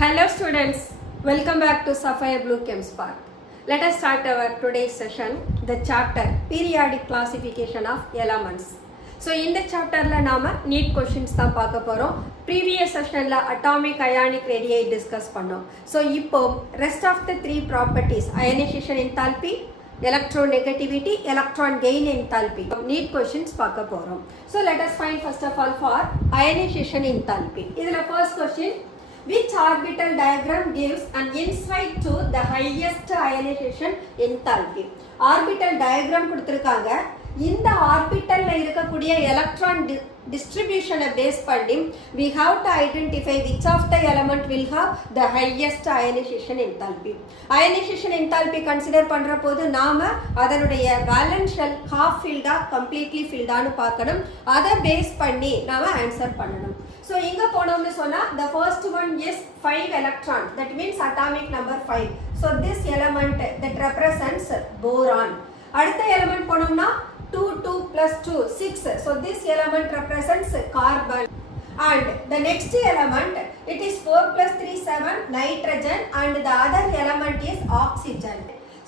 Hello students, welcome back to Sapphire Blue Chem Spark. Let us start our today's session, the chapter Periodic Classification of Elements. So in the chapter la nama neat questions தான் பார்க்க போறோம். Previous session la atomic ionic radii discuss பண்ணோம். So இப்போ rest of the three properties, ionization enthalpy, electronegativity, electron gain enthalpy, neat questions பார்க்க போறோம். So let us find first of all for ionization enthalpy. இதுல first question, which orbital diagram gives an insight to the highest ionization enthalpy? Orbital diagram கொடுத்திருக்காங்க. இந்த ஆர்பிட்டல்ல இருக்கக்கூடிய electron distribution base பண்ணி we have to identify which of the element will have the highest ionization enthalpy. Ionization enthalpy consider பண்ற போது நாம அதனுடைய valence shell half filled ஆ completely filled ஆனு பார்க்கணும். அதை பேஸ் பண்ணி நாம ஆன்சர் பண்ணணும். So இங்க போனோம்னு சொன்னா the first one is 5 electron, that means atomic number 5. So this element that represents boron. அடுத்த element போனோம்னா 2 plus 2 6. So this element represents carbon. And the next element, it is 4 plus 3 7 nitrogen, and the other element is oxygen.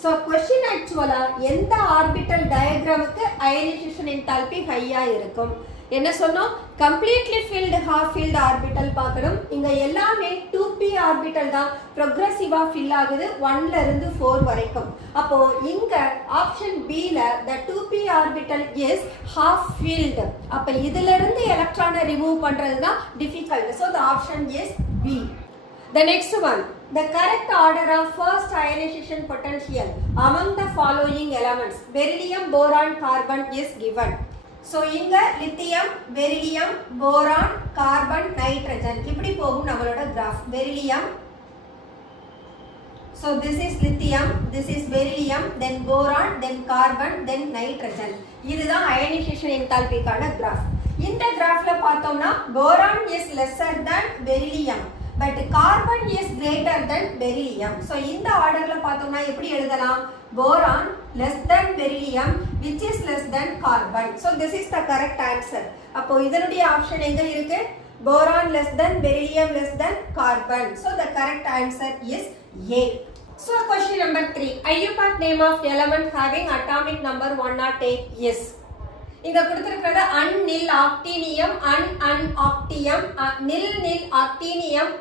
So question actually எந்த orbital diagramக்கு ionization enthalpy high-ஆ இருக்கும்? என்ன சொன்னோம்? completely filled half filled orbital பார்க்கணும். இங்க எல்லாமே 2p orbital தான் progressive-ஆ fill ஆகுது 1 ல இருந்து 4 வரைக்கும். அப்போ இங்க option B ல the 2p orbital is half filled. அப்ப இதில இருந்து எலக்ட்ரானை ரிமூவ் பண்றது தான் difficult. So the option is B. The next one, the correct order of first ionization potential among the following elements, beryllium, boron, carbon is given. So இங்க lithium, beryllium, boron, carbon, nitrogen இப்படி போகும் நம்மளோட graph. Beryllium, so this is lithium, this is beryllium, then boron, then carbon, then nitrogen. இதுதான் ionization enthalpy கான graph. இந்த graphல பார்த்தோம்னா boron is lesser than beryllium, but carbon is greater than beryllium. So இந்த ஆர்டர்ல பார்த்தோம்னா எப்படி எழுதலாம்? boron less than beryllium, which is less than carbon. So this is the correct answer. அப்போ இதனுடைய ஆப்ஷன் எங்க இருக்கு? boron less than beryllium less than carbon. So the correct answer is A. So question number 3, IUPAC name of element having atomic number 108 is. இங்க கொடுத்திருக்கிறது அன்னில் ஆக்டீனியம், அன்ஆக்டியம், நில் ஆக்டீனியம்,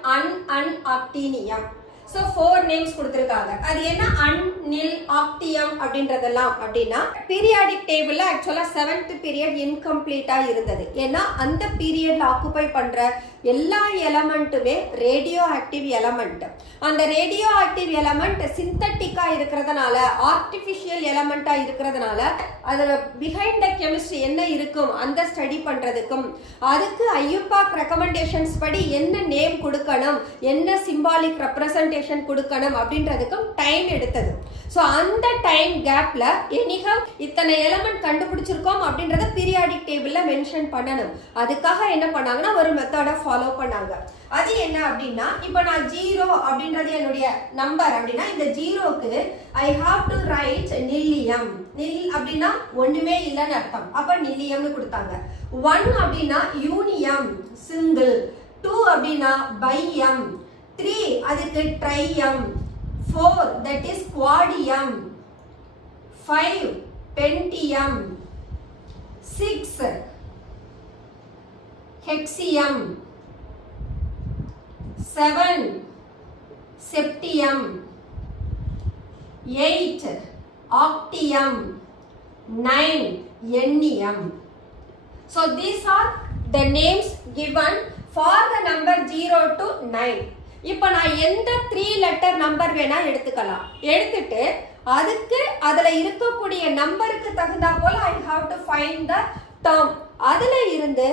அன்ஆக்டீனியம். So 4 names கொடுத்திருக்காங்க. அது என்ன அன்னில் ஆக்டியம் அப்படின்றதெல்லாம் அப்படின்னா பீரியாடிக் டேபிள்ல ஆக்சுவலா 7th பீரியட் இன்கம்ப்ளீட்டா இருந்தது. ஏன்னா அந்த பீரியட்ல ஆக்குபை பண்ற எல்லா எலமெண்ட்டுமே ரேடியோ ஆக்டிவ் எலமெண்ட். அந்த ரேடியோ ஆக்டிவ் எலமெண்ட் சிந்தட்டிக்கா இருக்கிறதுனால, ஆர்டிபிஷியல் எலமெண்டா இருக்கிறதுனால அதுல பிஹைண்ட் த கெமிஸ்ட்ரி என்ன இருக்கும் அந்த ஸ்டடி பண்றதுக்கும், அதுக்கு ஐயுபாக் ரெக்கமெண்டேஷன்ஸ் படி என்ன நேம் கொடுக்கணும், என்ன சிம்பாலிக் ரெப்ரசன்டேஷன் கொடுக்கணும் அப்படின்றதுக்கும் டைம் எடுத்தது. ஸோ அந்த டைம் கேப்ல எனிஹவ் இத்தனை எலமெண்ட் கண்டுபிடிச்சிருக்கோம் அப்படின்றத பீரியாடிக் டேபிள்ல மென்ஷன் பண்ணணும். அதுக்காக என்ன பண்ணாங்கன்னா ஒரு மெத்தடை ஃபாலோ பண்ணாங்க. அது என்ன அப்படின்னா, இப்போ நான் 0 அப்படின்றது என்னுடைய நம்பர் அப்படின்னா இந்த 0க்கு ஐ ஹாவ் டு ரைட் நில்லியம். நில் அப்படின்னா ஒண்ணுமே இல்லைன்னு அர்த்தம். அப்ப நில்லியம்னு கொடுத்தாங்க. 1 அப்படின்னா யூனியம் சிங்கிள், 2 அப்படின்னா பையம், 3 அதுக்கு ட்ரையம், 4 that is குவாடியம், 5 Pentium, 6 ஹெக்சியம், 7 செப்டியம், 8 ஆக்டியம், 9 எண்ணியம். So these are the names given for the number 0 to 9. இப்போ நான் எந்த 3 லெட்டர் நம்பர் வேணா எடுத்துக்கலாம். எடுத்துட்டு அதுக்கு அதுல இருக்கக்கூடிய நம்பருக்கு தகுந்தா போல I have to find the term. அதுல இருந்து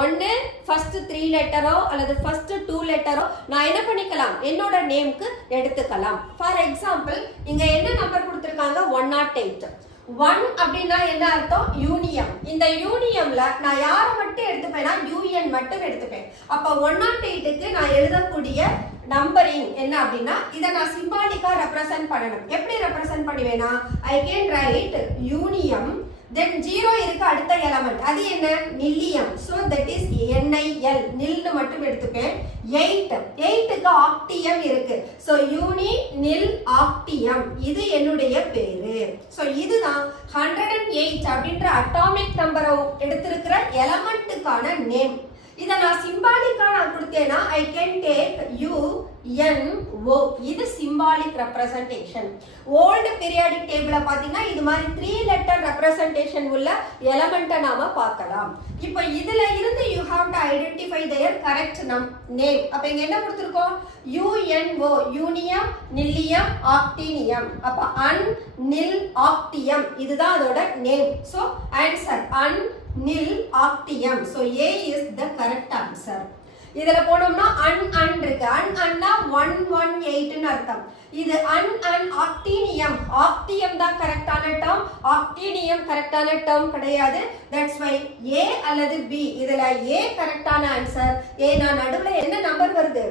ஒன்னு ஃபர்ஸ்ட் 3 லெட்டரோ அல்லது ஃபர்ஸ்ட் 2 லெட்டரோ நான் என்ன பண்ணிக்கலாம், என்னோட நேம்க்கு எடுத்துக்கலாம். ஃபார் எக்ஸாம்பிள் இங்க என்ன நம்பர் கொடுத்திருக்காங்க? 108. 1 அப்படின்னா என்ன அர்த்தம்? யூனியம். இந்த யூனியம்ல நான் யாரை மட்டும் எடுத்துப்பேன்னா யூஎன் மட்டும் எடுத்துப்பேன். அப்ப 108க்கு நான் எழுதக்கூடிய நம்பரிங் என்ன அப்படின்னா இதை நான் சிம்பாலிக்கா ரெப்ரசன்ட் பண்ணணும். எப்படி ரெப்ரசன்ட் பண்ணுவேனா, ஐ கேன் ரைட் யூனியம், then 0 இருக்கு அடுத்த எலிமெண்ட், அது என்ன? நில்லியம். so that is NiL, நில்னு மட்டும் எடுத்துப்பேன். 8 க்கு ஆக்டியம் இருக்கு. சோ யூனி நில் ஆக்டியம் இது என்னுடைய பேரு. சோ இதுதான் 108 அப்படின்ற அட்டாமிக் நம்பரை எடுத்திருக்கிற எலமெண்ட்டுக்கான நேம். இதை நான் சிம்பாலிக்கா நான் கொடுத்தேன்னா ஐ கேன் டேக் UNO. இது சிம்பாலிக் ரெப்ரசன்டேஷன். ஓல்டு பீரியாடிக் டேபிள பாத்தீங்கன்னா இது மாதிரி 3 லெட்டர் ரெப்ரசன்டேஷன் உள்ள எலமெண்ட்டை நாம பார்க்கலாம். இப்போ இதுல இருந்து you have to identify their correct name. அப்ப இங்க என்ன கொடுத்திருக்கோம்? UNO யூனியம் நில்லியம் ஆக்டினியம். அப்ப அன் நில் ஆக்டியம் இதுதான் அதோட name. So answer an nil ஆக்டியம். So A is the correct answer. இதுல போனோம்னா அன் இருக்கு. அன்னா 118 ன்னு அர்த்தம். இது அன் ஆக்டினியம். ஆக்டியம் தான் கரெக்டான டேர்ம். ஆக்டினியம் கரெக்டான டேர்ம் கிடையாது. That's why A அல்லது B. இதுல A கரெக்டான ஆன்சர். ஏன்னா நடுவுல என்ன நம்பர் வருது?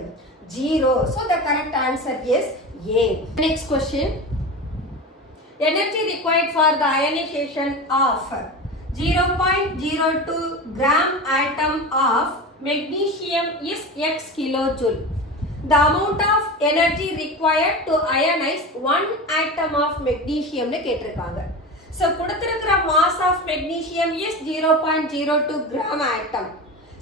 0. So the correct answer is A. Next question. Energy required for the ionization of 0.02 gram atom of magnesium is x kilojoule. The amount of energy required to ionize 1 atom of magnesium னு கேட்டிருக்காங்க. So கொடுத்திருக்கிற mass of magnesium is 0.02 gram atom.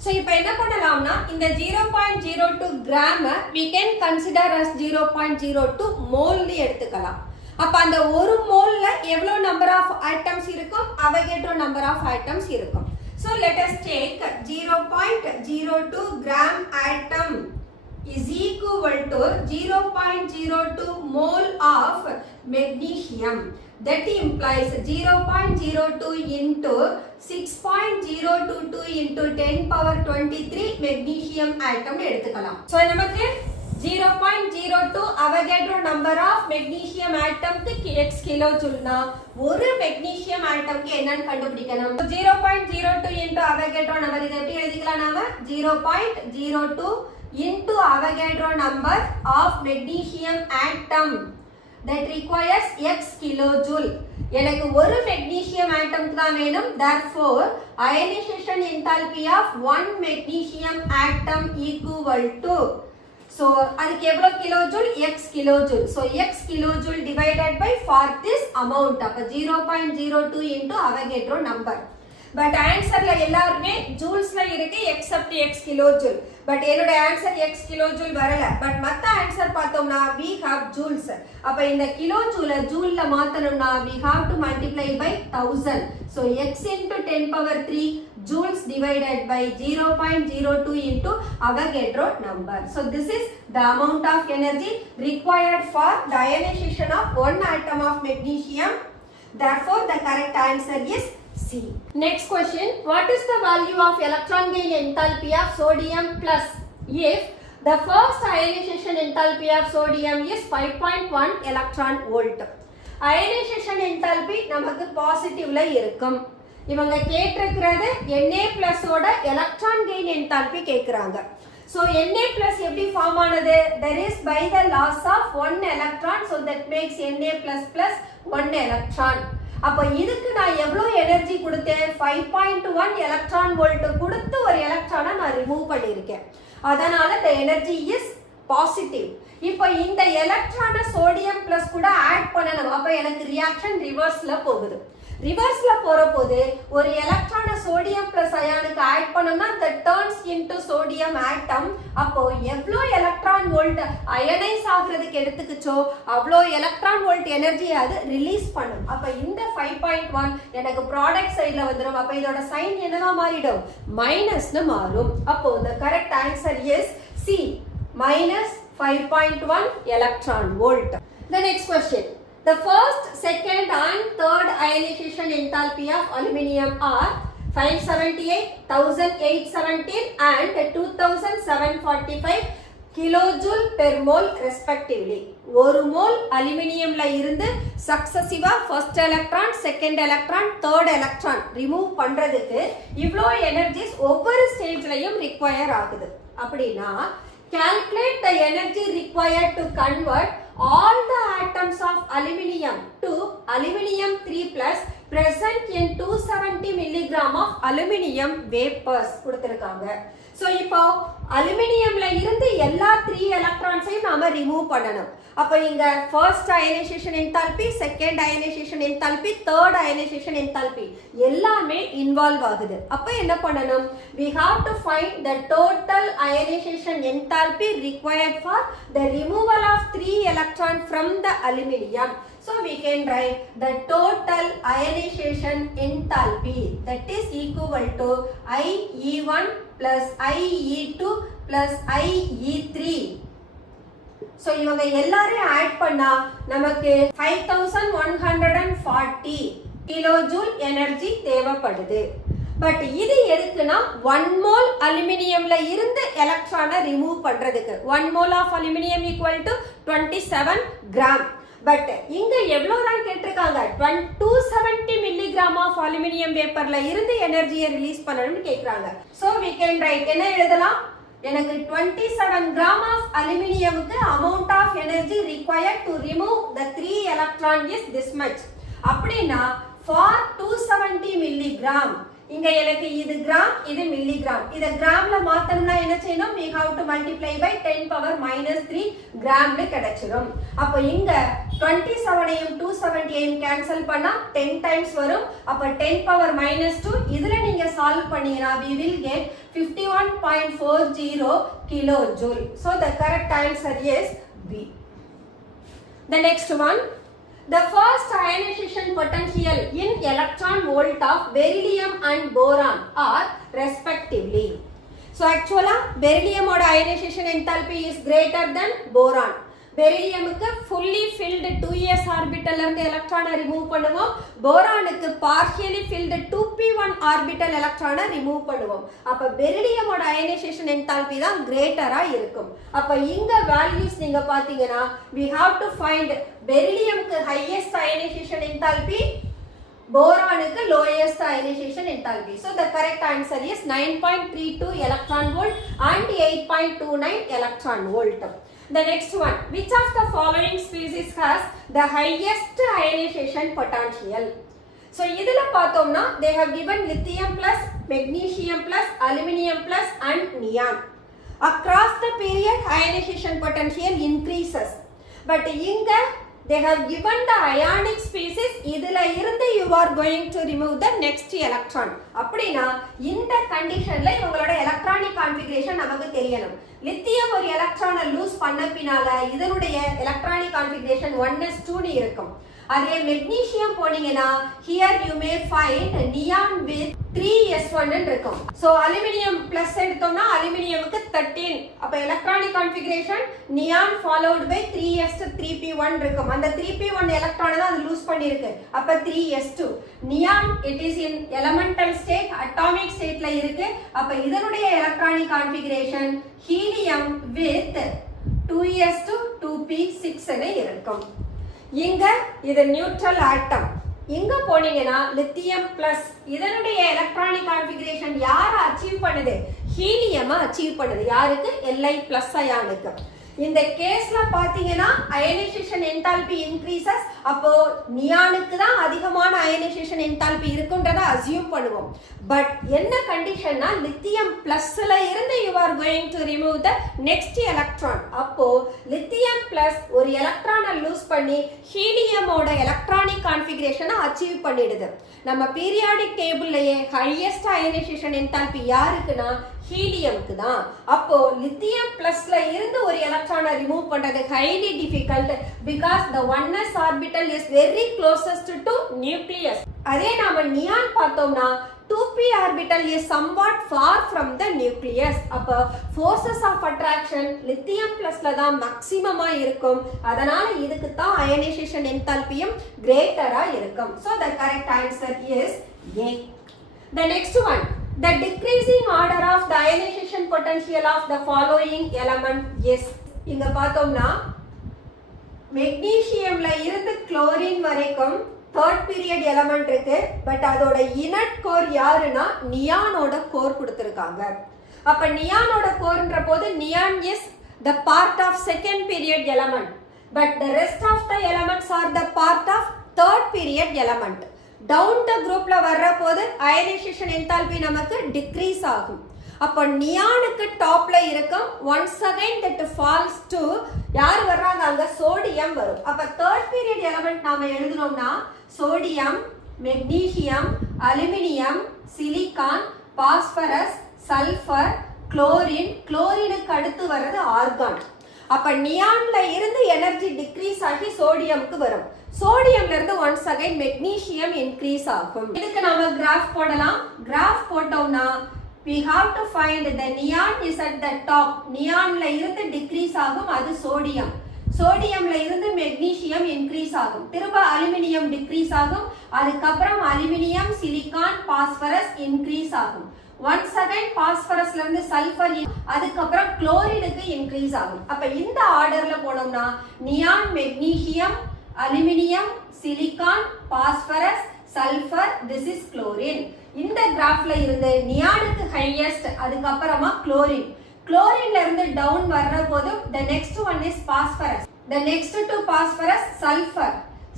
So இப்போ என்ன பண்ணலாம்னா இந்த 0.02 gram we can consider as 0.02 mole னு எடுத்துக்கலாம். அப்ப அந்த ஒரு மோல்ல எவ்வளவு நம்பர் ஆஃப் ஆட்டம்ஸ் இருக்கும்? அவகேட்ரோ நம்பர் ஆஃப் ஆட்டம்ஸ் இருக்கும். So let us take 0.02 gram atom is equal to 0.02 mole of magnesium. That implies 0.02 into 6.022 into 10 power 23 magnesium atom எடுத்துக்கலாம். So நமக்கு 0.02 அவகேட்ரோ நம்பர் ஆஃப் மெக்னீசியம் ஆட்டம்க்கு x கிலோஜூல்னா ஒரு magnesium ஆட்டம்க்கு என்னன்னு கண்டுபிடிக்கணும். 0.02 into Avogadro number இதை எப்படி எழுதிக்கலாம் நாம? 0.02 into Avogadro number of magnesium atom that requires x kilojoule. எனக்கு ஒரு மெக்னீசியம் ஆட்டம்க்கு தான் வேணும். Therefore ionization enthalpy of 1 magnesium atom equal to so அதுக்கு எவ்வளவு kilojoule? x kilojoule. so x kilojoule divided by for this amount. அப்ப 0.02 into Avogadro number. But ஆன்சர்ல எல்லாருமே ஜூல்ஸ்ல இருக்கு except x kilojoule. But என்னோட ஆன்சர் x கிலோஜூல் வரல. But மத்த answer பார்த்தோம்னா we have joules. அப்ப இந்த கிலோஜூல ஜூல்ல மாத்தணும்னா we have to multiply by 1000. so x into 10 power 3 joules divided by 0.02 into Avogadro number. So this is the amount of energy required for the ionization of one atom of magnesium. Therefore the correct answer is C. Next question. What is the value of electron gain enthalpy of sodium plus if the first ionization enthalpy of sodium is 5.1 electron volt? Ionization enthalpy நமக்கு பாசிட்டிவ்ல இருக்கும். இவங்க கேட்டிருக்கிறது Na+ ஓட electron gain enthalpy கேக்குறாங்க. So Na+ எப்படி form ஆனது? There is by the loss of 1 electron, so that makes Na++ 1 electron. அப்ப இதுக்கு நான் எவ்வளவு எனர்ஜி கொடுத்தேன்? 5.1 எலக்ட்ரான் வோல்ட் கொடுத்து ஒரு எலக்ட்ரானை நான் ரிமூவ் பண்ணியிருக்கேன். அதனால the energy is positive. இப்போ இந்த எலக்ட்ரானை சோடியம் பிளஸ் கூட ஆட் பண்ணணும். அப்ப எனக்கு ரியாக்ஷன் ரிவர்ஸ்ல போகுது. ரிவர்ஸ்ல போறபோது ஒரு எலக்ட்ரானை சோடியம் பிளஸ் அயானுக்கு ஆட் பண்ணோம்னா that turns into sodium atom. அப்போ எவ்வளோ எலக்ட்ரான் வோல்ட் அயனைஸ் ஆகுறதுக்கு எடுத்துக்கிச்சோ அவ்வளோ எலக்ட்ரான் வோல்ட் எனர்ஜி அது ரிலீஸ் பண்ணும். அப்ப இந்த 5.1 எனக்கு ப்ராடக்ட் சைட்ல வந்துடும். அப்ப இதோட சைன் என்னவா மாறிடும்? மைனஸ்னு மாறும். அப்போ the correct answer is C, minus 5.1 electron volt. The next question. The first, second and third ionization enthalpy of aluminium are 578, 1817 and 2745 kilojoule per mole respectively. ஒரு மோல் அலுமினியம்ல இருந்து சக்சசிவா first electron, second electron, third electron remove பண்றதுக்கு இவ்ளோ energies ஒவ்வொரு ஸ்டேஜ்லயும் require ஆகுது. அப்படின்னா calculate the energy required to convert all the atoms of aluminium to aluminium 3+ present in 270 milligram of aluminium vapors கொடுத்திருக்காங்க. So இப்போ அலுமினியம்ல இருந்து எல்லா 3 எலக்ட்ரான் ரிமூவ் பண்ணணும். அப்ப இங்க first ionisation enthalpy, second ionisation enthalpy, third ionisation enthalpy எல்லாமே involve ஆகுது. அப்ப என்ன பண்ணணும்? we have to find the total ionization enthalpy required for the removal of 3 electrons from the aluminium. So we can write the total ionization enthalpy, that is equal to IE1 plus IE2 plus IE3. So இவங்க எல்லாரையும் add பண்ணா நமக்கு 5140 kilojoule energy தேவைப்படுது. But இது எதுக்குன்னா 1 mole அலுமினியம்ல இருந்து எலக்ட்ரானை ரிமூவ் பண்றதுக்கு. 1 mole of aluminium equal to 27 gram. But இங்க எவ்வளவு தான் கேட்டிருக்காங்க? 270 மில்லிகிராம் ஆஃப் அலுமினியம் வேப்பர்ல இருந்து எனர்ஜியை ரிலீஸ் பண்ணணும்னு கேக்குறாங்க. சோ we can write, என்ன எழுதலாம்? எனக்கு 27 கிராம் ஆஃப் அலுமினியமுக்கு amount of energy required to remove the 3 electron is this much. அப்படினா for 270 milligram, இங்க எனக்கு இது கிராம், இது மில்லிகிராம். இத கிராம்ல மாத்தணும்னா என்ன செய்யணும்? we have to multiply by 10 power minus 3 கிராம்ல கிடைச்சிரும். அப்ப இங்க 27 ஐயும் 270 ஐயும் கேன்சல் பண்ணா 10 டைம்ஸ் வரும். அப்ப 10 power minus 2 இதுல நீங்க சால்வ் பண்ணீங்கன்னா we will get 51.40 kilojoule. So the correct answer is B. The next one, the first ionization potential in electron volt of beryllium and boron are respectively. So actually beryllium oda ionization enthalpy is greater than boron. beryllium க்கு fully filled 2s orbital இருந்து எலக்ட்ரானை remove பண்ணுவோம். போரானுக்கு partially filled 2p1 orbital எலக்ட்ரானை remove பண்ணுவோம். அப்ப beryllium ஓட ionization enthalpy தான் கிரேட்டரா இருக்கும். அப்ப இங்க values நீங்க பாத்தீங்கன்னா we have to find beryllium க்கு highest ionization enthalpy, boronக்கு lowest ionization enthalpy. So the correct answer is 9.32 electron volt and 8.29 electron volt. The next one, which of the following species has the highest ionization potential? So இதுல பார்த்தோம்னா they have given lithium plus, magnesium plus, aluminum plus and neon. Across the period ionization potential increases. But இங்க they have given the ionic species, இதுல இருந்து you are going to remove the next electron. அப்படினா இந்த கண்டிஷன்ல இவங்களோட electronic configuration நமக்கு தெரியணும். Lithium ஒரு எலக்ட்ரானை லூஸ் பண்ண பின்னால இதனுடைய எலக்ட்ரானிக் கான்ஃபிகரேஷன் 1s2 னு இருக்கும். அதே மெக்னீசியம் போனீங்கன்னா here you may find neon with 3s1 ன்னு இருக்கும். சோ அலுமினியம் பிளஸ் எடுத்தோம்னா அலுமினியமுக்கு 13. அப்ப electronic configuration neon followed by 3s to 3p1 இருக்கும். அந்த 3p1 எலக்ட்ரானை தான் அது லூஸ் பண்ணிருக்கு. அப்ப 3s2. neon it is in elemental state, atomic stateல இருக்கு. அப்ப இதனுடைய electronic configuration helium with 2s to 2p6 ன்னு இருக்கும். இங்க இது நியூட்ரல் ஆட்டம். இங்க போனீங்கன்னா லித்தியம் பிளஸ் இதனுடைய எலக்ட்ரானிக் கான்ஃபிகரேஷன் யார அச்சீவ் பண்ணுது? ஹீலியம் அச்சீவ் பண்ணுது. யாருக்கு? Li பிளஸ் அயானுக்கு. இந்த கேஸ்ல பாத்தீங்கன்னா அயனைசேஷன் என்தால்பி இன்கிரீசஸ். அப்போ நியானுக்கு தான் அதிகமான அயனைசேஷன் என்தால்பி இருக்குன்றத அசியூம் பண்ணுவோம். பட் என்ன கண்டிஷன்னா லித்தியம் பிளஸ்ல இருந்து you are going to remove the next electron. அப்போ லித்தியம் பிளஸ் ஒரு எலக்ட்ரானை லூஸ் பண்ணி ஹீலியமோட எலக்ட்ரானிக் கான்ஃபிகரேஷனை அச்சீவ் பண்ணிடுது. நம்ம பீரியாடிக் டேபிள்லயே ஹையஸ்ட் அயனைசேஷன் என்தால்பி யாருக்குன்னா ஹீலியம்க்கு தான். அப்போ லித்தியம் பிளஸ்ல இருந்து ஒரு எலக்ட்ரானை ரிமூவ் பண்றது highly difficult because the 1s orbital is very closest to nucleus. அதே நாம நியான் பார்த்தோம்னா 2p orbital is somewhat far from the nucleus. அப்ப forces of attraction lithium plusல தான் maximum-ஆ இருக்கும். அதனால இதுக்கு தான் ionization enthalpy-யும் greater-ஆ இருக்கும். So the correct answer is A. The next one, the decreasing order of the ionization potential of the following element is. இங்க பார்த்தோம்னா மெக்னீசியம்ல இருந்து குளோரின் வரைக்கும் தேர்ட் பீரியட் எலமெண்ட் இருக்கு. பட் அதோட இனட் கோர் யாருன்னா நியானோட கோர் கொடுத்திருக்காங்க. அப்ப நியானோட கோர்ன்ற போது neon is the part of second period element, but the rest of the elements are the part of third period element. Down the குரூப்ல வர்ற போது அயனைசேஷன் என்தால்பி நமக்கு டிக்ரீஸ் ஆகும். அப்ப நியானுக்கு டாப்ல இருக்கும். Once again that falls to யார் அலுமினியம் வரும். அப்ப தேர்ட் பீரியட் எலமெண்ட் நாம எழுதுனோம்னா sodium, magnesium, aluminium, silicon, phosphorus, sulphur, chlorine. குளோரினுக்கு அடுத்து வர்றது ஆர்கான். அப்ப நியான்ல இருந்து எனர்ஜி டிக்ரீஸ் ஆகி சோடியம்க்கு வரும். சோடியம்ல இருந்து ஒன்ஸ் அகைன் மெக்னீசியம் இன்க்ரீஸ் ஆகும். இதுக்கு நாம கிராஃப் போடலாம். கிராஃப் போட்டோம்னா we have to find the neon is at the top. நியான்ல இருந்து டிக்ரீஸ் ஆகும், அது சோடியம். சோடியம்ல இருந்து மெக்னீசியம் இன்க்ரீஸ் ஆகும், திரும்ப அலுமினியம் டிக்ரீஸ் ஆகும், அதுக்கப்புறம் அலுமினியம், சிலிக்கான், பாஸ்பரஸ் இன்க்ரீஸ் ஆகும். ஒன்ஸ் அகைன் பாஸ்பரஸ்ல இருந்து சல்ஃபர், அதுக்கப்புறம் குளோரினுக்கு இன்க்ரீஸ் ஆகும். அப்ப இந்த ஆர்டர்ல போனோம்னா neon, magnesium, aluminium, silicon, phosphorus, sulphur, this is chlorine. இந்த கிராஃப்ல இருந்து நியானுக்கு ஹையஸ்ட், அதுக்கப்புறமா குளோரின். குளோரின்ல இருந்து டவுன் வர்ற போது the next one is phosphorus. The next to phosphorus sulfur.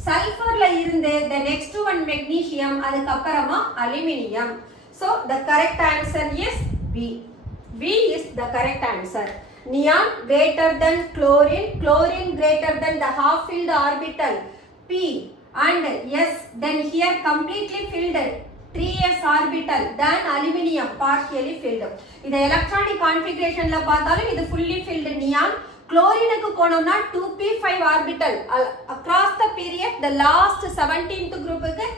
சல்ஃபர்ல இருந்து the next one magnesium, அதுக்கப்புறமா aluminium. So the correct answer is B. B is the correct answer. Neon greater than chlorine, chlorine greater than the half filled orbital P, and S, then here completely filled 3s orbital than aluminum partially filled. இது electronic கான்ஃபிகரேஷன்ல பார்த்தாலும் இது fully filled neon. குளோரினுக்கு போனோம்னா 2p5 orbital across the period the last 17th குரூப்புக்கு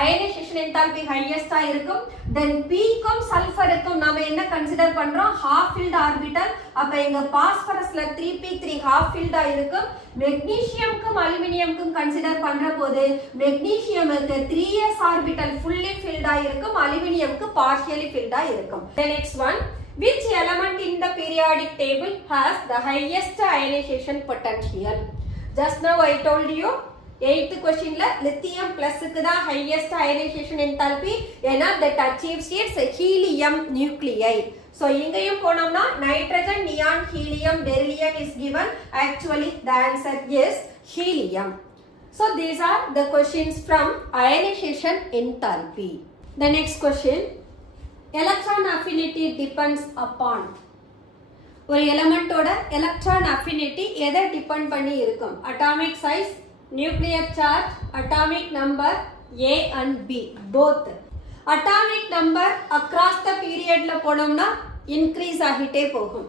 ionisation enthalpy ஹையஸ்டா இருக்கும். தென் பீக்கும் சல்ஃபருக்கும் நாம என்ன consider பண்றோம், half field orbital. அப்ப இங்க பாஸ்பரஸ்ல 3p3 ஹாஃப் ஃபில்டா இருக்கும். மெக்னீசியம்க்கும் அலுமினியம்க்கும் கன்சிடர் பண்ற போது மெக்னீசியமுக்கு 3s ஆர்பிட்டல் ஃபுல்லி ஃபில்டா இருக்கும், அலுமினியம்க்கு பார்ஷியலி ஃபில்டா இருக்கும். The next one, which element in the periodic table has the highest ionization potential? Just now I told you 8th questionல lithium பிளஸ்க்கு தான் ஹையஸ்ட் அயனைசேஷன் என்தால்பி, ஏன்னா that achieves its helium nuclei. So இங்கேயும் போனோம்னா nitrogen, neon, helium, beryllium is given. Actually the answer is helium. So these are the questions from ionization enthalpy. The next question, electron affinity depends upon. ஒரு எலிமெண்டோட electron affinity எதை depend பண்ணி இருக்கும்? Atomic size, nuclear charge, atomic number, A and B both. Atomic number across the period ல போனோம்னா increase ஆகிட்டே போகும்.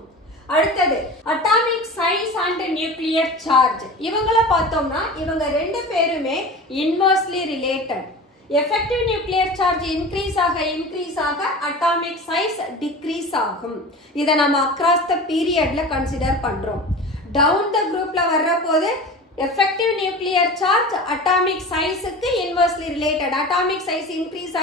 அடுத்தது atomic size and nuclear charge. இவங்கள பார்த்தோம்னா இவங்க ரெண்டு பேருமே inversely related. effective nuclear charge increase ஆக atomic size decrease ஆகும். இதை நம்ம across the period ல consider பண்றோம். down the group ல வர்ற போது effective nuclear charge atomic size க்கு inversely related. atomic size increase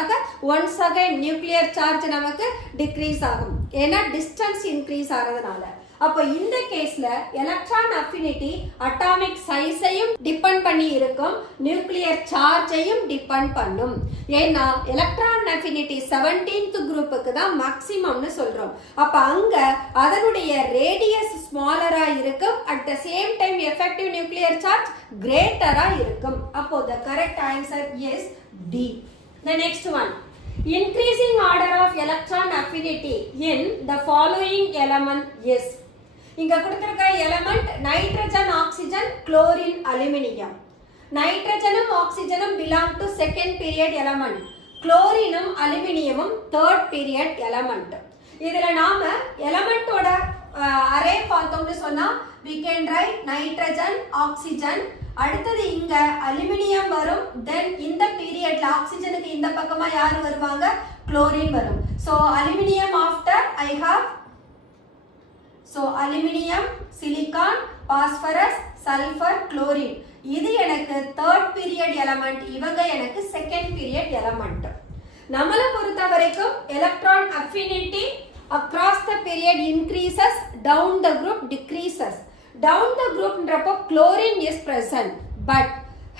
ஆக once again nuclear charge நமக்கு decrease ஆகும், ஏன்னா distance increase ஆகிறதுனால. அப்போ இந்த கேஸ்ல எலக்ட்ரான் அஃபினிட்டி அட்டாமிக் சைஸையும் டிபெண்ட் பண்ணி இருக்கும், நியூக்ளியர் சார்ஜையும் டிபெண்ட் பண்ணும். ஏன்னா எலக்ட்ரான் அஃபினிட்டி 17th குரூப்புக்கு தான் மேக்ஸிமம்னு சொல்றோம். அப்ப அங்க அதனுடைய ரேடியஸ் ஸ்மாலரா இருக்கும், at the same time effective nuclear charge கிரேட்டரா இருக்கும். அப்போ the correct answer is D. The next one, increasing order of electron affinity in the following element is. இங்க கொடுத்திருக்கிற element nitrogen, oxygen, chlorine, aluminium. நைட்ரஜனும் ஆக்சிஜனும் belong to second period element, குளோரினும் அலுமினியமும் third period element. இதுல நாம எலிமெண்டோட array பார்த்தோம்னு சொன்னா we can write nitrogen, oxygen, அடுத்தது இங்க அலுமினியம் வரும், தென் இந்த பீரியட்ல ஆக்சிஜனுக்கு இந்த பக்கமா யாரு வருவாங்க, குளோரின் வரும். So aluminium after I have aluminium, silicon, phosphorus, sulphur, chlorine. இது எனக்கு தேர்ட் பீரியட் எலிமெண்ட், இவங்க எனக்கு செகண்ட் பீரியட் எலிமெண்ட். நம்மள பொறுத்த வரைக்கும் electron affinity across the period increases, down the group decreases. Down the group ன்றப்போ chlorine is present, but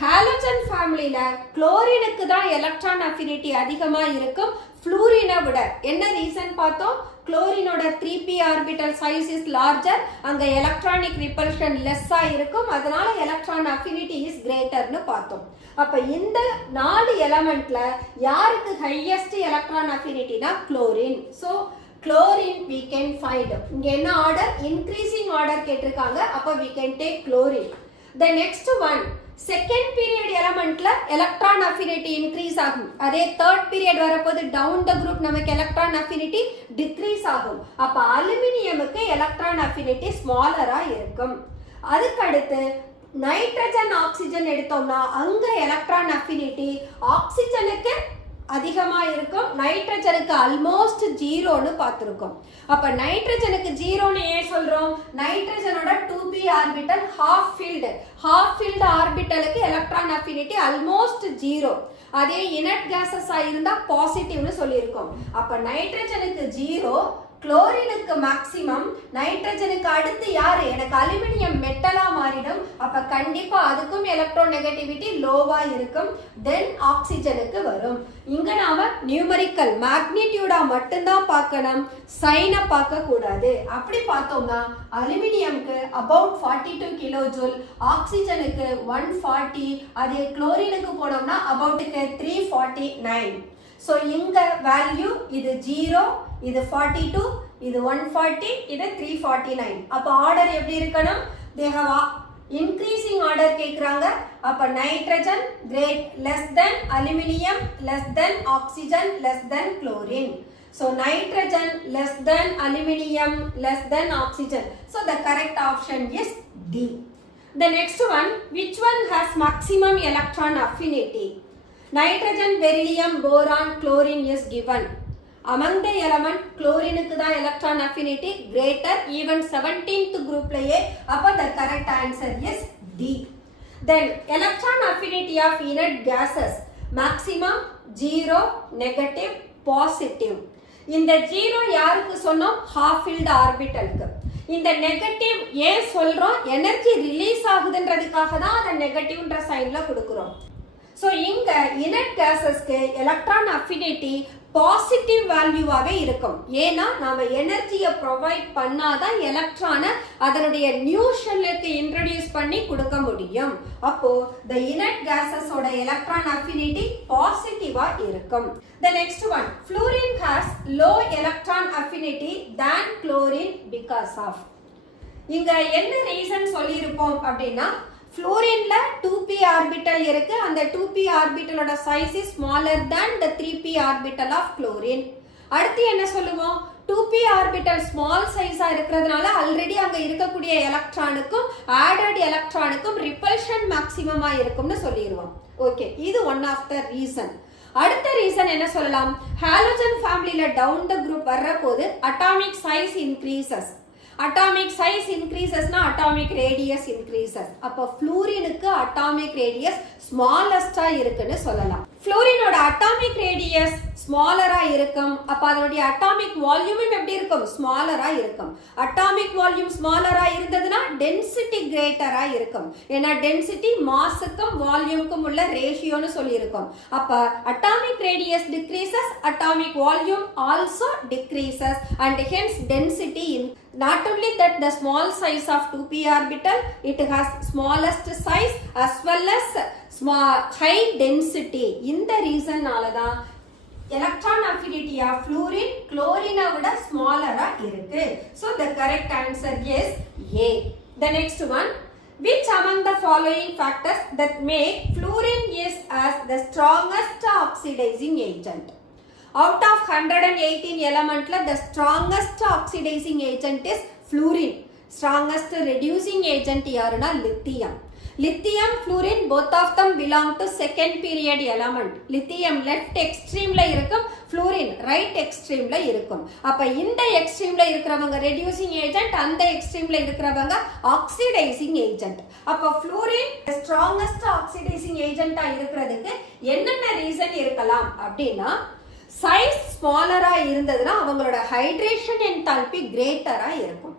halogen ஃபேமிலில குளோரினுக்கு தான் electron affinity அதிகமா இருக்கும் ஃப்ளூரினை விட. என்ன ரீசன் பார்த்தோம், குளோரினோட 3p orbital size is larger, அங்க எலக்ட்ரானிக் ரிப்பல்ஷன் லெஸ்ஸா இருக்கும், அதனால எலக்ட்ரான் அஃபினிட்டி இஸ் கிரேட்டர்னு பார்த்தோம். அப்ப இந்த 4 எலிமெண்ட்ல யாருக்கு ஹையஸ்ட் எலக்ட்ரான் அஃபினிட்டினா chlorine. So chlorine we can find. இங்க என்ன ஆர்டர், இன்க்ரீசிங் ஆர்டர் கேட்டிருக்காங்க, அப்ப we can take chlorine. The next one, second period elementல electron affinity increase ஆகும். அதே third period வரப்போது down the group நமக்கு electron affinity decrease ஆகும். அப்ப அலுமினியமுக்கு electron affinity smaller இருக்கும். அதுக்கடுத்து நைட்ரஜன் ஆக்சிஜன் எடுத்தோம்னா அங்க எலக்ட்ரான் அஃபினிட்டி ஆக்சிஜனுக்கு அதிகமா இருக்கும், நைட்ரஜனுக்கு ஆல்மோஸ்ட் ஜீரோன்னு பார்த்திருக்கோம். அப்ப நைட்ரஜனுக்கு ஜீரோன்னு ஏன் சொல்றோம்? நைட்ரஜனோட 2p ஆர்பிட்டல் ஹாஃப் ஃபீல்டு ஆர்பிட்டலுக்கு எலக்ட்ரான் அஃபினிட்டி ஆல்மோஸ்ட் ஜீரோ. அதே இனட் கேசஸா இருந்தா பாசிட்டிவ்னு சொல்லியிருக்கோம். அப்ப நைட்ரஜனுக்கு ஜீரோ, குளோரினுக்கு மேக்சிமம், நைட்ரஜனுக்கு அடுத்து யாரு? எனக்கு அலுமினியம் மெட்டலா மாறிடும். அப்ப கண்டிப்பா அதுக்கும் எலக்ட்ரோ நெகட்டிவிட்டி லோவா இருக்கும். தென் ஆக்சிஜனுக்கு வரும். இங்க நாம நியூமரிக்கல் மேக்னிடியூடா மட்டும்தான் பார்க்கணும், சைனை பார்க்க கூடாது. அப்படி பார்த்தோம்னா அலுமினியம்க்கு அபவுட் 42 கிலோ ஜூல், ஆக்சிஜனுக்கு 140, அதே குளோரினுக்கு போனோம்னா அபவுட்டுக்கு 349. ஸோ இங்க வேல்யூ இது 0, இது 42, இது 140, இது 349. அப்ப ஆர்டர் எப்படி இருக்கணும்? they have increasing order கேக்குறாங்க. அப்ப nitrogen less than aluminum, less than oxygen, less than chlorine. So nitrogen less than aluminum, less than oxygen. So the correct option is D. The next one, which one has maximum electron affinity? Nitrogen, beryllium, boron, chlorine is given. Among the element, chlorine da electron affinity greater, even 17th group laye. Appa the correct answer is D. Then electron affinity of inert gases, maximum, 0, negative, positive. இந்த 0 யாருக்கு சொன்னோம்? half filled orbitalக்கு. இந்த negative ஏன் சொல்றோம்? Energy release ஆகுதுன்றதுக்காக தான் அதை நெகட்டிவ்ன்ற சைன்ல கொடுக்கிறோம். So இங்க இனட் கேசஸ்க்கு எலக்ட்ரான் அஃபினிட்டி பாசிட்டிவ் வேல்யூவாகவே இருக்கும். ஏன்னா நாம எனர்ஜியை ப்ரொவைட் பண்ணாதான் எலக்ட்ரானை அதனுடைய நியூ ஷெல்லுக்கு இன்ட்ரடியூஸ் பண்ணி கொடுக்க முடியும். அப்போ the inert gases-ஓட எலக்ட்ரான் அஃபினிட்டி பாசிட்டிவா இருக்கும். The next one, fluorine has low electron affinity than chlorine because of. இங்க என்ன ரீசன் சொல்லியிருப்போம் அப்படின்னா, fluorineல 2p ஆர்பிட்டல் இருக்கு. அந்த 2p ஆர்பிட்டலோட size is smaller than the 3p orbital of chlorine. அடுத்து என்ன சொல்லுவோம்? 2p ஆர்பிட்டல் ஸ்மால் சைஸா இருக்கிறதுனால ஆல்ரெடி அங்க இருக்கக்கூடிய எலக்ட்ரானுக்கும் ஆடட் எலக்ட்ரானுக்கும் ரிப்பல்ஷன் மேக்ஸிமமா இருக்கும்னு சொல்லிடுவோம். ஓகே, இது ஒன் ஆஃப் த ரீசன். அடுத்த ரீசன் என்ன சொல்லலாம்? ஹாலோஜன் ஃபேமிலியில டவுன் த குரூப் வர்ற போது atomic size increases. Atomic size இன்க்ரீசஸ்னா அட்டாமிக் ரேடியஸ் இன்க்ரீசஸ். அப்போ ஃப்ளூரினுக்கு அட்டாமிக் ரேடியஸ் ஸ்மாலஸ்டா இருக்குன்னு சொல்லலாம். ஃப்ளூரினோட அட்டாமிக் ரேடியஸ் ஸ்மாலரா இருக்கும். அப்ப அதனுடைய அட்டாமிக் வால்யூமும் எப்படி இருக்கும்? ஸ்மாலரா இருக்கும். அட்டாமிக் வால்யூம் ஸ்மாலரா இருந்ததுன்னா டென்சிட்டி கிரேட்டரா இருக்கும். ஏன்னா டென்சிட்டி மாஸுக்கும் வால்யூமுக்கும் உள்ள ரேஷியோன்னு சொல்லியிருக்கோம். அப்ப atomic radius decreases, atomic volume also decreases, and hence density in. Not only that, the small size of 2p orbital, it has smallest size as well as small high density. இந்த ரீசன்னால தான் electron affinity of fluorine குளோரினை விட ஸ்மாலரா இருக்கு. So the correct answer is A. The next one, which among the following factors that make fluorine is as the strongest oxidizing agent? Out of 118 elementல the strongest oxidizing agent is fluorine. Strongest reducing agent யாருன்னா lithium. Lithium, fluorine, both of them belong to second period element. Lithium left extreme ல இருக்கும், fluorine right extreme ல இருக்கும். அப்ப இந்த extreme ல இருக்கிறவங்க reducing agent, அந்த extreme ல இருக்கிறவங்க oxidizing agent. அப்ப fluorine strongest oxidizing agent ஆ இருக்கிறதுக்கு என்னென்ன ரீசன் இருக்கலாம் அப்படின்னா, சைஸ் ஸ்மாலரா இருந்ததுன்னா அவங்களோட ஹைட்ரேஷன் என்தால்பி கிரேட்டரா இருக்கும்.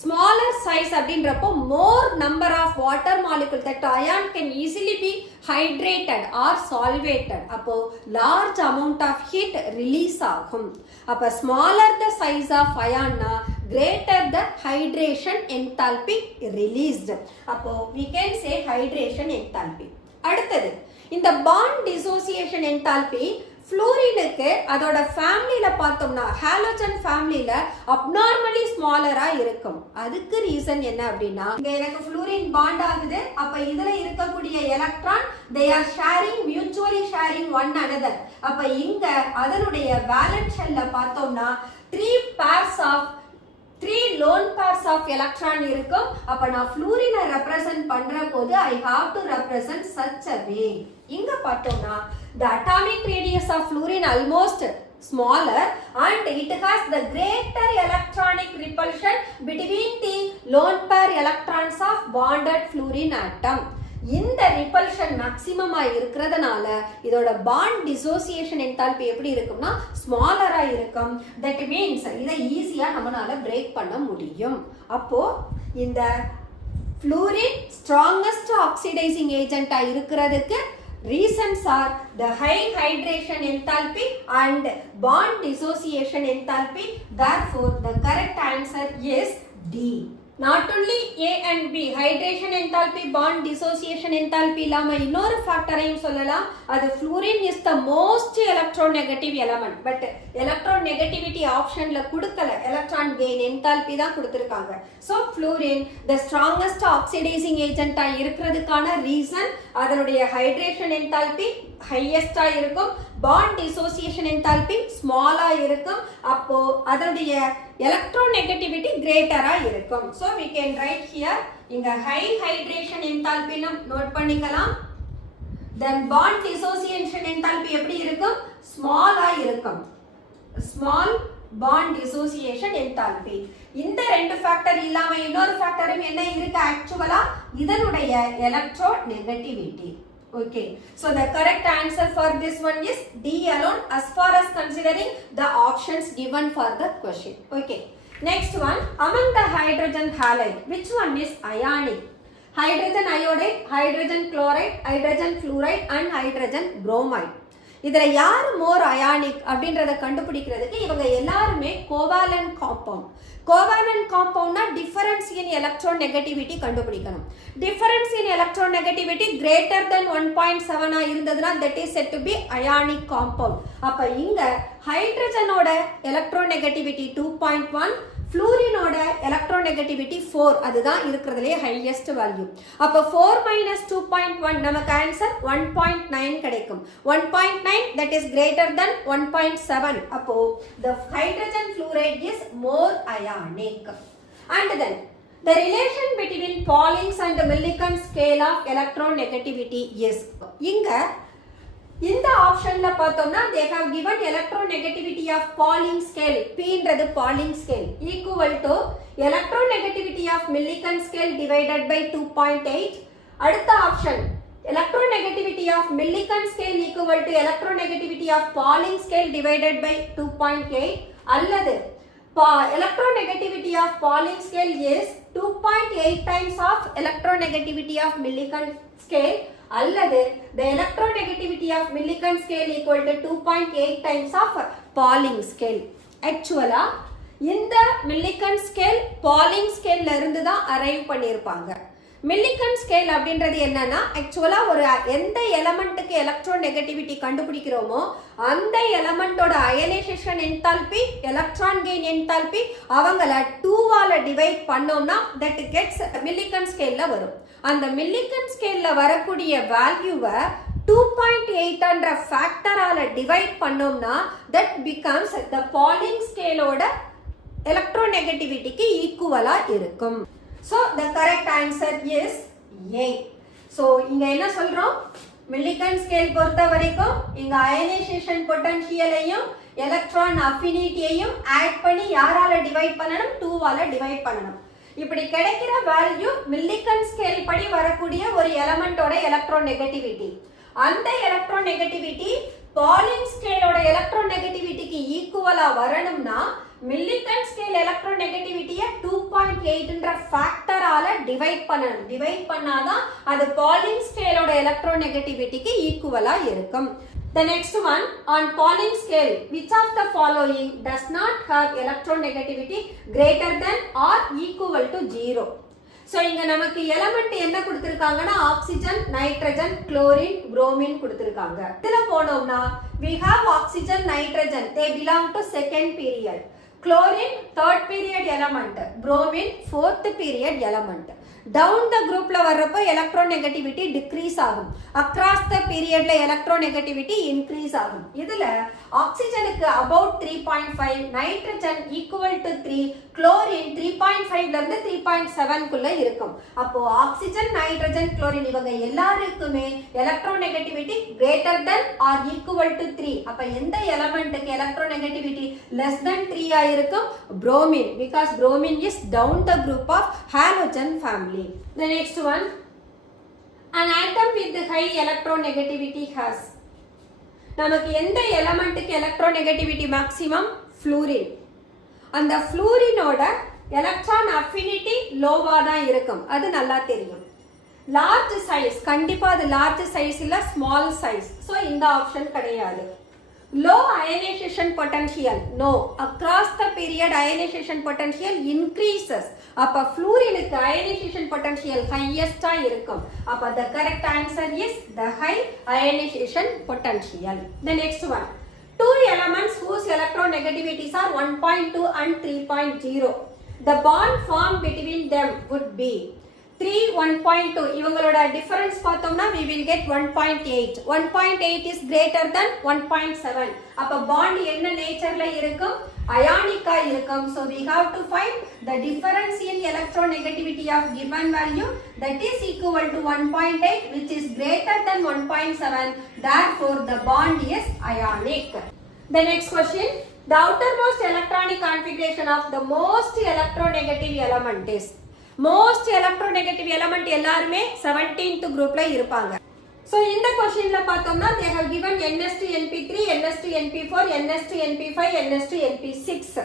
ஸ்மாலர் சைஸ் அப்படின்றப்போ more number of water molecule that ion can easily be hydrated or solvated. அப்போ large amount of heat release ஆகும். அப்ப ஸ்மாலர் த சைஸ் ஆஃப் அயான்னா greater the hydration enthalpy released. அப்போ we can say hydration enthalpy. அடுத்தது இந்த bond dissociation enthalpy ஃப்ளூரினுக்கு அதோட ஃபேமிலியில பார்த்தோம்னா ஹாலோஜன் ஃபேமிலியில அப்நார்மலி ஸ்மாலரா இருக்கும். அதுக்கு ரீசன் என்ன அப்படின்னா, இங்க எனக்கு ஃப்ளூரின் பாண்ட் ஆகுது. அப்ப இதுல இருக்கக்கூடிய electron they are mutually sharing one another. அப்ப இங்க அதனுடைய வேலன்ஸ் ஷெல்ல பார்த்தோம்னா 3 lone pairs of electron இருக்கும். அப்ப நான் ஃப்ளூரினை ரெப்ரசன்ட் பண்ற போது I have to represent such a way. இங்க பார்த்தோம்னா the atomic radius of fluorine almost smaller and it has the greater electronic repulsion between the lone pair electrons of bonded fluorine atom. இந்த repulsion மேக்ஸிமமா இருக்கிறதுனால இதோட bond dissociation enthalpy எப்படி இருக்கும்னா ஸ்மாலரா இருக்கும். That means இதை ஈஸியா நம்மளால பிரேக் பண்ண முடியும். அப்போ இந்த ஃப்ளூரின் ஸ்ட்ராங்கஸ்ட் ஆக்சிடைசிங் ஏஜென்ட்டா இருக்கிறதுக்கு reasons are the high hydration enthalpy and bond dissociation enthalpy. Therefore the correct answer is D. Not only A and B, hydration enthalpy, bond dissociation enthalpy இல்லாம இன்னொரு ஃபேக்டரையும் சொல்லலாம். அது fluorine is the most electronegative element. But electronegativity ஆப்ஷன்ல கொடுக்கல, electron gain enthalpy தான் கொடுத்திருக்காங்க. So fluorine the strongest oxidizing agent ஆ இருக்கிறதுக்கான reason அதனுடைய hydration enthalpy ஹையஸ்டா இருக்கும், bond dissociation enthalpy ஸ்மாலா இருக்கும். அப்போ அதனுடைய electronegativity greater-ஆ இருக்கும். So we can write here இங்க high hydration enthalpy நோட் பண்ணிக்கலாம். Then bond dissociation enthalpy எப்படி இருக்கும்? ஸ்மாலா இருக்கும். Small bond dissociation enthalpy. இந்த ரெண்டு ஃபேக்டர் இல்லாம இன்னொரு ஃபேக்டரும் என்ன இருக்கு ஆக்சுவலா? இதனுடைய electronegativity. Okay, so the correct answer for this one is D alone as far as considering the options given for the question. Okay, next one, among the hydrogen halide, which one is ionic? Hydrogen iodide, hydrogen chloride, hydrogen fluoride and hydrogen bromide. இதுல யார் மோர் ionic அப்படின்றத கண்டுபிடிக்கிறதுக்கு இவங்க எல்லாருமே கோவாலன்ட் compound. கோவாலன்ட் காம்பவுண்ட்னா difference இன் electronegativity கண்டுபிடிக்கணும். Difference இன் electronegativity greater than 1.7 இருந்ததுன்னா that is said to be ionic compound. அப்ப இங்க ஹைட்ரஜனோட எலக்ட்ரோநெகட்டிவிட்டி 2.1, ஃப்ளூரினோட எலக்ட்ரோநெகட்டிவிட்டி 4, அதுதான் இருக்கிறதுலே ஹையஸ்ட் வேல்யூ. அப்ப 4 - 2.1 நமக்கு ஆன்சர் 1.9 கிடைக்கும். 1.9 that is greater than 1.7. அப்போ the hydrogen fluoride is more ionic. And then the relation between Pauling's and Millikan's scale of electronegativity is இங்க இந்த ஆப்ஷன்ல பார்த்தோம்னா they have given electronegativity of Pauling scale, P ன்றது Pauling scale equal to electronegativity of Millikan scale divided by 2.8. அடுத்த option electronegativity of Millikan scale equal to electronegativity of Pauling scale divided by 2.8 அல்லது electronegativity of Pauling scale is 2.8 times of electronegativity of Millikan scale அல்லது the electronegativity of Millikan scale equal to 2.8 times of Pauling scale. Actually இந்த Millikan scale Pauling scale ல இருந்து தான் arrive பண்ணியிருப்பாங்க. Millikan scale அப்படின்றது என்னன்னா ஆக்சுவலா ஒரு எந்த எலமெண்ட்டுக்கு எலக்ட்ரோநெகட்டிவிட்டி கண்டுபிடிக்கிறோமோ அந்த எலமெண்டோட ionisation enthalpy, electron gain enthalpy அவங்கள 2ஆல டிவைட் பண்ணோம்னா தட் கெட்ஸ் Millikan scale-ல வரும். அந்த Millikan scale-ல வரக்கூடிய வேல்யூவை 2.8 என்ற ஃபேக்டரால டிவைட் பண்ணோம்னா தட் பிகம்ஸ் the Pauling scale-ஓட எலக்ட்ரோநெகட்டிவிட்டிக்கு ஈக்குவலா இருக்கும். So the correct answer is A. So இங்க என்ன சொல்றோம்? Millikan scale பொறுத்த வரைக்கும் இங்க அயனைசேஷன் பொட்டன்ஷியலையும் எலக்ட்ரான் அஃபினிட்டியையும் ஆட் பண்ணி யாரால டிவைட் பண்ணணும்? 2ஆல டிவைட் பண்ணணும். இப்படி கிடைக்கிற வேல்யூ Millikan scale படி வரக்கூடிய ஒரு எலமெண்டோட எலக்ட்ரோநெகட்டிவிட்டி. அந்த எலக்ட்ரோநெகட்டிவிட்டி Pauling scale-ஓட எலக்ட்ரோநெகட்டிவிட்டிக்கு ஈக்குவலா வரணும்னா Millikan scale எலக்ட்ரோநெகட்டிவிட்டியை 2.8 என்ற ஃபேக்டரால டிவைட் பண்ணணும். டிவைட் பண்ணாதான் அது Pauling scale-ஓட எலக்ட்ரோநெகட்டிவிட்டிக்கு ஈக்குவலா இருக்கும். The next one, on Pauling scale, which of the following does not have electronegativity greater than or equal to 0? So இங்க நமக்கு எலமெண்ட் என்ன கொடுத்திருக்காங்கன்னா ஆக்சிஜன், நைட்ரஜன், குளோரின், புரோமின் கொடுத்திருக்காங்க. இதுல போனோம்னா we have oxygen, nitrogen, they belong to second period. Chlorine third period element, bromine fourth period element. Down the groupல வர்றப்போ electronegativity decrease ஆகும். Across the periodல electronegativity increase ஆகும். இதுல ஆக்சிஜனுக்கு about 3.5, nitrogen equal to 3, chlorine 3.5ல இருந்து 3.7 குள்ள இருக்கும். அப்போ ஆக்சிஜன், நைட்ரஜன், குளோரின் இவங்க எல்லாருக்குமே electronegativity greater than or equal to 3. அப்ப எந்த எலிமெண்ட்டுக்கு electronegativity less than 3 ஆயிருக்கும்? bromine, because bromine is down the group of halogen family. The next one, an atom with high electronegativity has. நமக்கு எந்த எலிமெண்ட்டுக்கு electronegativity maximum? fluorine. அந்த fluorineோட electron affinity லோவா தான் இருக்கும். அது நல்லா தெரியும். large size, கண்டிப்பா அது large size இல்ல small size. so இந்த ஆப்ஷன் கிடையாது. low ionization potential, no. across the period ionization potential increases. அப்ப fluorineக்கு ionization potential highest ஆ இருக்கும். அப்ப the correct answer is the high ionization potential. The next one, two elements whose electronegativities are 1.2 and 3.0. the bond formed between them would be 3, 1.2. இவங்களோட difference பார்த்தோம்னா we will get 1.8. 1.8 is greater than 1.7. அப்ப bond என்ன நேச்சர்ல இருக்கும்? அயானிக்கா இருக்கும். so we have to find the difference in electronegativity of given value, that is equal to 1.8, which is greater than 1.7. therefore the bond is ionic. The next question, the outermost electronic configuration of the most electronegative element is. most electronegative element எல்லாருமே 17th groupல இருப்பாங்க. so இந்த questionல பார்த்தோம்னா they have given ns2np3, ns2np4, ns2np5, ns2np6.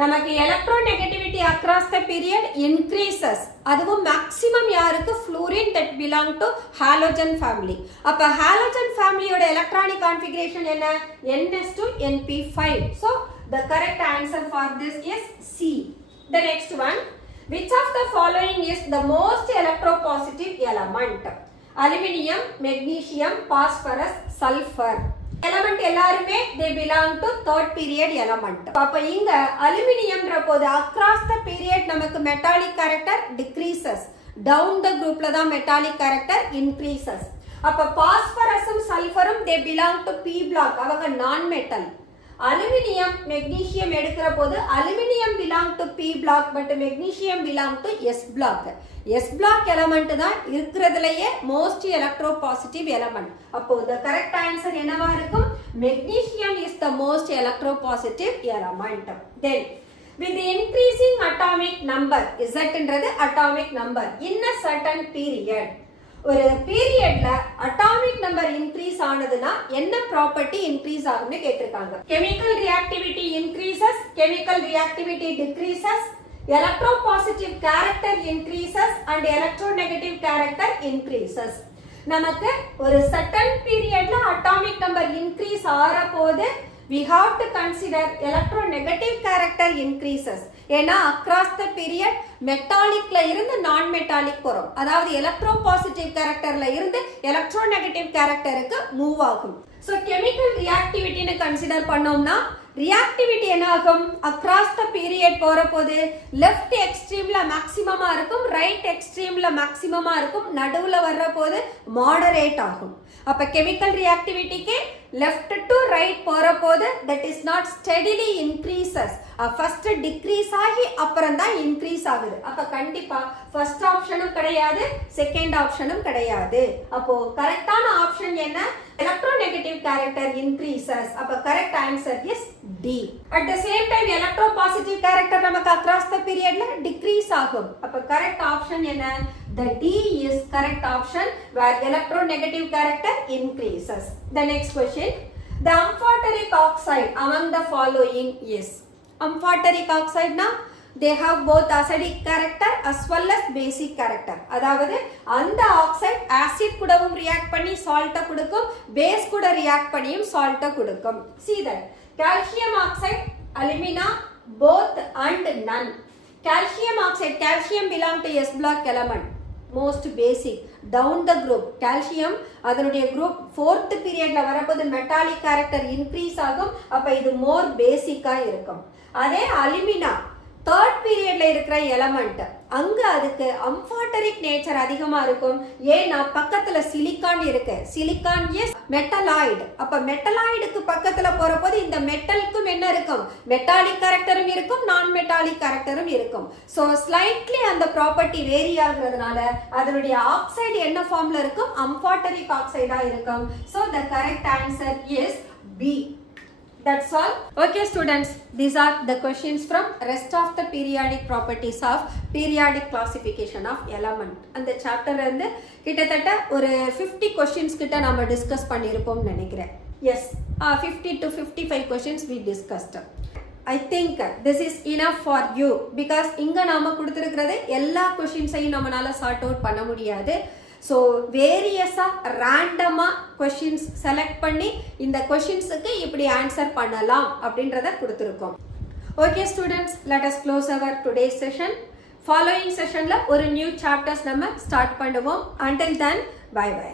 நமக்கு electronegativity across the period increases. அதுவும் maximum யாருக்கு? fluorine, that belong to halogen family. அப்ப halogen familyயோட electronic configuration என்ன? ns2np5. so the correct answer for this is C. The next one, which of the following is the most electropositive element? Aluminium, magnesium, phosphorus, sulfur. element எல்லாருமே they belong to third period element. அப்ப இங்க அலுமினியம்ன்ற போது across the period நமக்கு metallic character decreases. down the groupல தான் metallic character increases. அப்ப phosphorusம் sulfurம் they belong to P block. அவங்க non metal. Aluminium, magnesium எடுக்கிற போது aluminium belong to P block, but magnesium belong to S block. S block element தான் இருக்கிறதுலயே most electropositive element. அப்போ the correct answer என்னவா இருக்கும்? Magnesium is the most electropositive element. Then with the increasing atomic number, Zன்றது atomic number in a certain period. ஒரு பீரியட்ல atomic number increase ஆனதுன்னா என்ன property increase ஆகும்னு கேட்டிருக்காங்க. Chemical reactivity increases, chemical reactivity decreases, electropositive character increases and electronegative character increases. நமக்கு ஒரு certain பீரியட்ல atomic number increase ஆற போது we have to consider electronegative character increases. ஏன்னா across the period மெட்டாலிக்ல இருந்து நான் மெட்டாலிக் போறோம். அதாவது எலக்ட்ரோபாசிட்டிவ் கேரக்டர்ல இருந்து எலக்ட்ரோநெகட்டிவ் கேரக்டருக்கு மூவ் ஆகும். சோ கெமிக்கல் ரியாக்டிவிட்டின்னு கன்சிடர் பண்ணோம்னா ரியாக்டிவிட்டி என்ன ஆகும்? across the period போற போது லெஃப்ட் எக்ஸ்ட்ரீம்ல மேக்ஸிமமா இருக்கும், ரைட் எக்ஸ்ட்ரீம்ல மேக்ஸிமமா இருக்கும், நடுவுல வர்ற போது மாடரேட் ஆகும். அப்ப கெமிக்கல் ரியாக்டிவிட்டிக்கு left to right போற போது that is not steadily increases. first decrease ஆகி அப்புறம் தான் increase ஆகுது. அப்ப கண்டிப்பா first ஆப்ஷனும் கிடையாது, செகண்ட் ஆப்ஷனும் கிடையாது. அப்போ கரெக்டான ஆப்ஷன் என்ன? electronegative character increases. அப்ப correct answer is D. At the same time electropositive character நமக்கு across the periodல decrease ஆகும். அப்ப correct option என்ன? The D is correct option where electronegative character increases. The next question, the amphoteric oxide among the following is. Amphoteric oxide na they have both acidic character as well as basic character. அதாவது அந்த oxide acid கூடவும் react பண்ணி சால்ட்டை கொடுக்கும், base கூட react பண்ணியும் சால்ட்டை கொடுக்கும். See that calcium oxide, alumina, both and none. calcium oxide, calcium belong to S block element, most basic. Down the group, calcium அதனுடைய group 4th periodல வரப்போது metallic character increase ஆகும், அப்ப இது more basic-ஆ இருக்கும். அதே alumina 3rd periodல இருக்கிற element, அங்க அதுக்கு amphoteric nature அதிகமா இருக்கும். ஏன்னா பக்கத்துல சிலிக்கான் இருக்கு, சிலிக்கான் is metalloid. அப்ப மெட்டலாய்டுக்கு பக்கத்துல போறப்போது இந்த மெட்டலுக்கும் என்ன இருக்கும், மெட்டாலிக் கேரக்டரும் இருக்கும், நான் மெட்டாலிக் கேரக்டரும் இருக்கும். ஸோ ஸ்லைட்லி அந்த ப்ராப்பர்ட்டி வேரி ஆகுறதுனால அதனுடைய ஆக்சைடு என்ன ஃபார்ம்ல இருக்கும், amphoteric ஆக்சைடா இருக்கும். So the correct answer is B. That's all. Okay students, these are the questions from rest of the periodic properties of periodic classification of element. அந்த chapter வந்து கிட்டத்தட்ட ஒரு 50 questions கிட்ட நாம டிஸ்கஸ் பண்ணியிருப்போம் நினைக்கிறேன். Yes, 50 to 55 questions we discussed. I think this is enough for you because இங்க நாம கொடுத்திருக்கிறது எல்லா questions-ஐயும் நம்மளால sort out பண்ண முடியாது. ஸோ வேரியஸாக ரேண்டமாக கொஷின்ஸ் செலக்ட் பண்ணி இந்த கொஷின்ஸுக்கு இப்படி ஆன்சர் பண்ணலாம் அப்படின்றத கொடுத்துருக்கோம். Okay students, let us close our today session. Following செஷனில் ஒரு நியூ சாப்டர்ஸ் நம்ம ஸ்டார்ட் பண்ணுவோம். Until then, bye by.